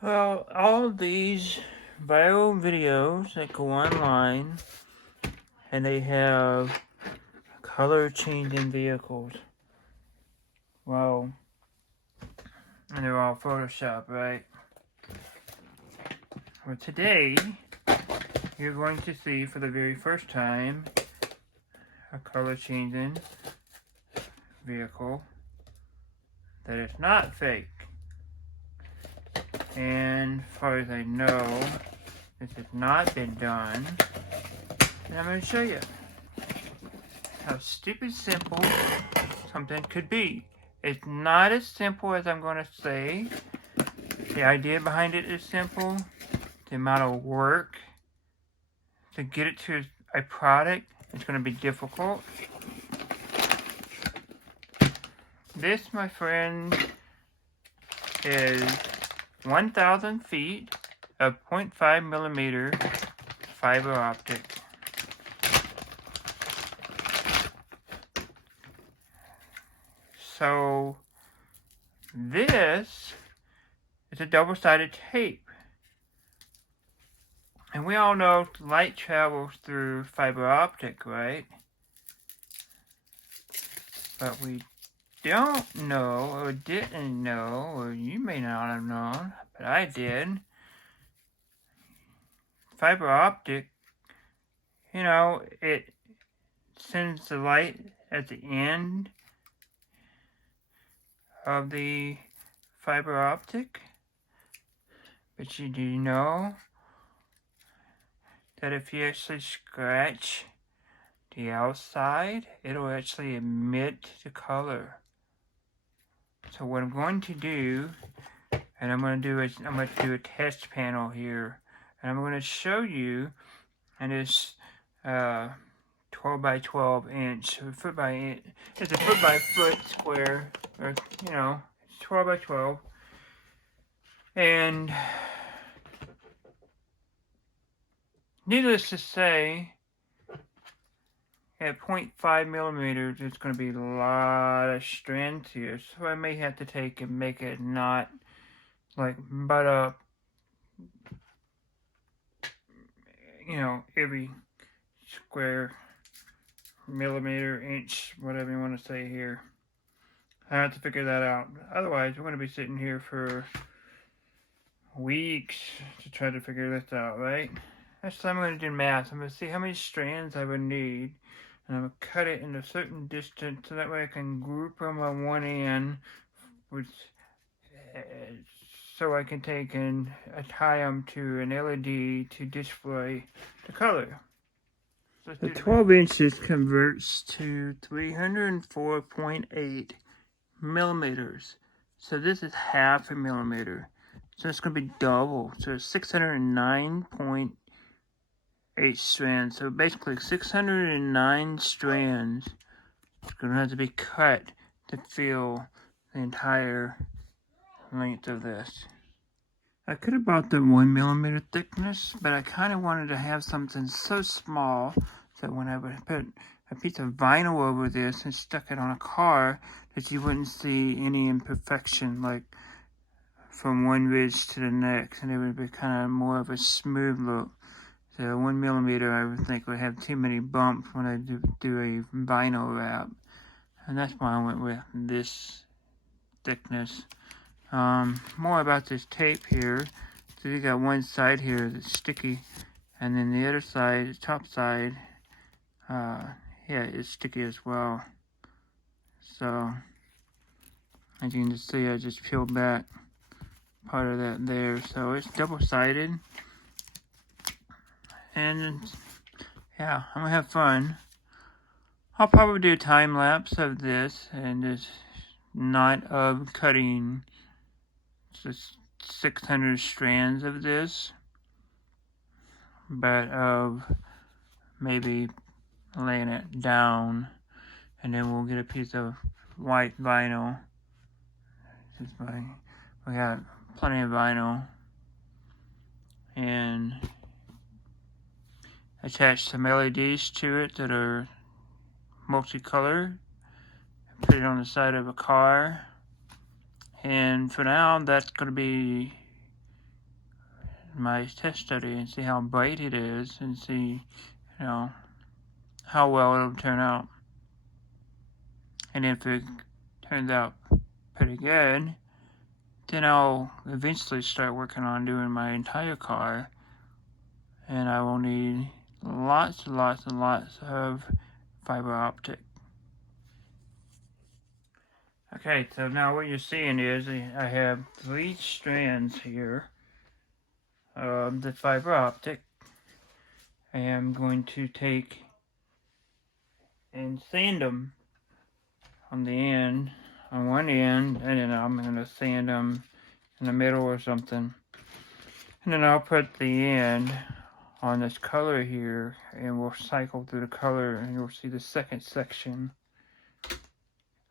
Well, all of these viral videos that go online and they have color changing vehicles. Well, and they're all Photoshop, right? Well, today you're going to see for the very first time a color changing vehicle that is not fake. And as far as I know, this has not been done. And I'm going to show you how stupid simple something could be. It's not as simple as I'm going to say. The idea behind it is simple. The amount of work to get it to a product is going to be difficult. This, my friend, is 1,000 feet of 0.5 millimeter fiber optic. So this is a double-sided tape. And we all know light travels through fiber optic, right? But we don't know, or didn't know, or you may not have known, but I did. Fiber optic, it sends the light at the end of the fiber optic. But do you know that if you actually scratch the outside, it'll actually emit the color. So what I'm going to do, and I'm going to do a test panel here, and I'm going to show you, and it's 12 by 12 inch, foot by inch. It's a foot by foot square, or it's 12 by 12, and needless to say, at 0.5 millimeters, there's going to be a lot of strands here, so I may have to take and make it not like butt up, every square millimeter, inch, whatever you want to say here. I have to figure that out. Otherwise, we're going to be sitting here for weeks to try to figure this out, right? Next time I'm going to do math. I'm going to see how many strands I would need. And I'm going to cut it in a certain distance so that way I can group them on one end, so I can take and tie them to an LED to display the color. The 12 inches converts to 304.8 millimeters. So this is half a millimeter. So it's going to be double. So it's 609.8 strands. So basically 609 strands are going to have to be cut to fill the entire length of this. I could have bought the 1 millimeter thickness, but I kind of wanted to have something so small that when I would put a piece of vinyl over this and stuck it on a car, that you wouldn't see any imperfection, like from one ridge to the next, and it would be kind of more of a smooth look. So 1 millimeter, I would think, would have too many bumps when I do a vinyl wrap, and that's why I went with this thickness. More about this tape here. So you got one side here that's sticky, and then the other side, the top side, is sticky as well. So as you can just see, I just peeled back part of that there. So it's double-sided, and yeah, I'm gonna have fun. I'll probably do a time lapse of this, and just not of cutting just 600 strands of this, but of maybe laying it down, and then we'll get a piece of white vinyl. We got plenty of vinyl, and attach some LEDs to it that are multicolored. Put it on the side of a car, and for now that's going to be my test study and see how bright it is and see, you know, how well it'll turn out. And if it turns out pretty good, then I'll eventually start working on doing my entire car, and I will need lots and lots and lots of fiber optic. Okay, so now what you're seeing is I have 3 strands here of the fiber optic. I am going to take and sand them on the end, on one end, and then I'm going to sand them in the middle or something. And then I'll put the end on this color here, and we'll cycle through the color, and you'll see the second section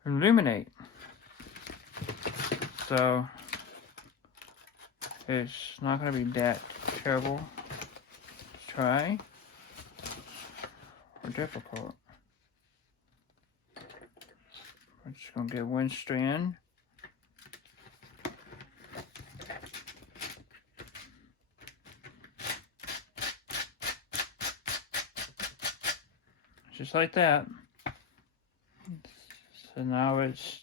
illuminate. So it's not going to be that terrible to try or difficult. We're just going to get one strand. Just like that. So now it's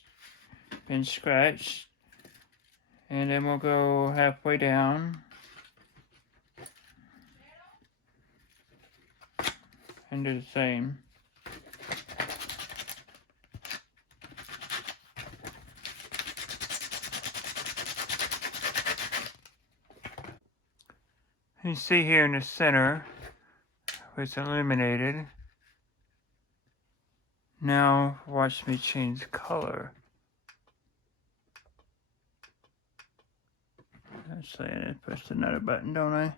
been scratched. And then we'll go halfway down. And do the same. You see here in the center, it's illuminated. Now watch me change the color. Actually, I pressed another button, don't I?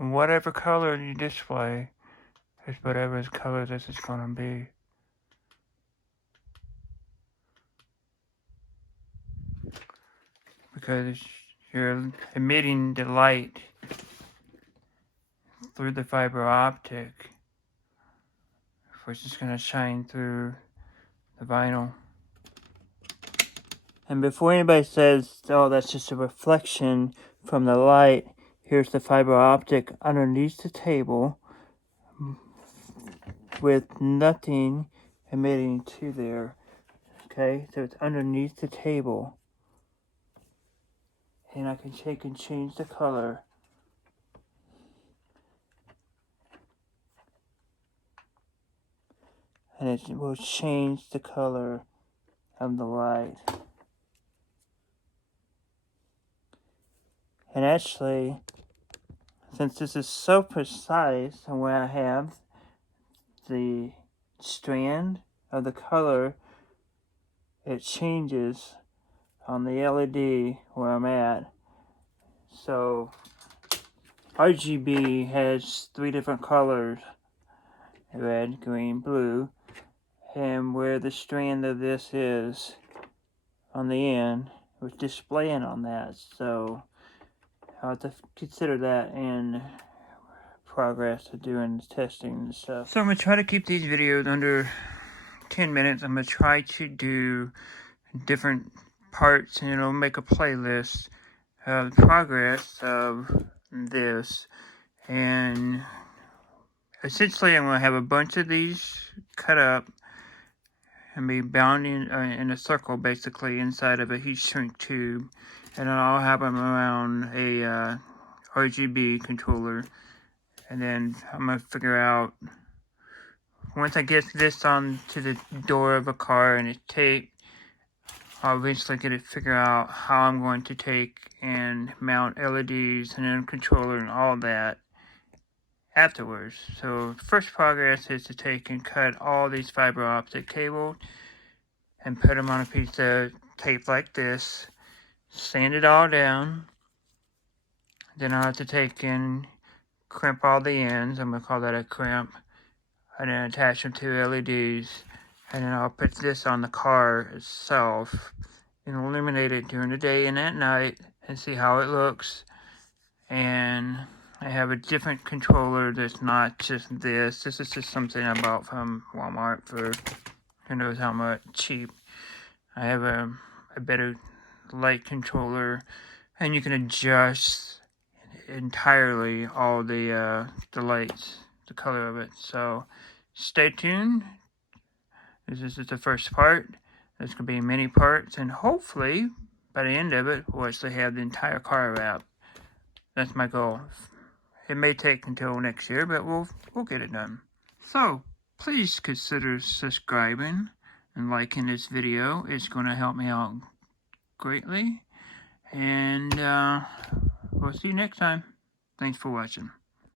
And whatever color you display is whatever color this is going to be. Because you're emitting the light through the fiber optic, which is going to shine through the vinyl. And before anybody says, oh, that's just a reflection from the light, here's the fiber optic underneath the table with nothing emitting to there. Okay, so it's underneath the table. And I can take and change the color. And it will change the color of the light. And actually, since this is so precise, and where I have the strand of the color, it changes on the LED where I'm at. So RGB has 3 different colors: red, green, blue, and where the strand of this is on the end, it was displaying on that. So I'll have to consider that in progress of doing the testing and stuff. So I'm going to try to keep these videos under 10 minutes. I'm going to try to do different parts, and it'll make a playlist of progress of this. And essentially I'm going to have a bunch of these cut up and be bound in a circle, basically, inside of a heat shrink tube. And then I'll have them around a RGB controller. And then I'm going to figure out, once I get this on to the door of a car and it's taped, I'll eventually get it figure out how I'm going to take and mount LEDs and then controller and all that afterwards. So first progress is to take and cut all these fiber optic cables and put them on a piece of tape like this, sand it all down. Then I'll have to take and crimp all the ends. I'm going to call that a crimp. And then attach them to LEDs. And then I'll put this on the car itself and illuminate it during the day and at night and see how it looks. And I have a different controller that's not just this. This is just something I bought from Walmart for who knows how much, cheap. I have a better light controller, and you can adjust entirely all the lights, the color of it. So stay tuned. This is the first part. There's going to be many parts, and hopefully by the end of it we'll actually have the entire car wrapped. That's my goal. It may take until next year, but we'll get it done. So please consider subscribing and liking this video. It's going to help me out greatly. And we'll see you next time. Thanks for watching.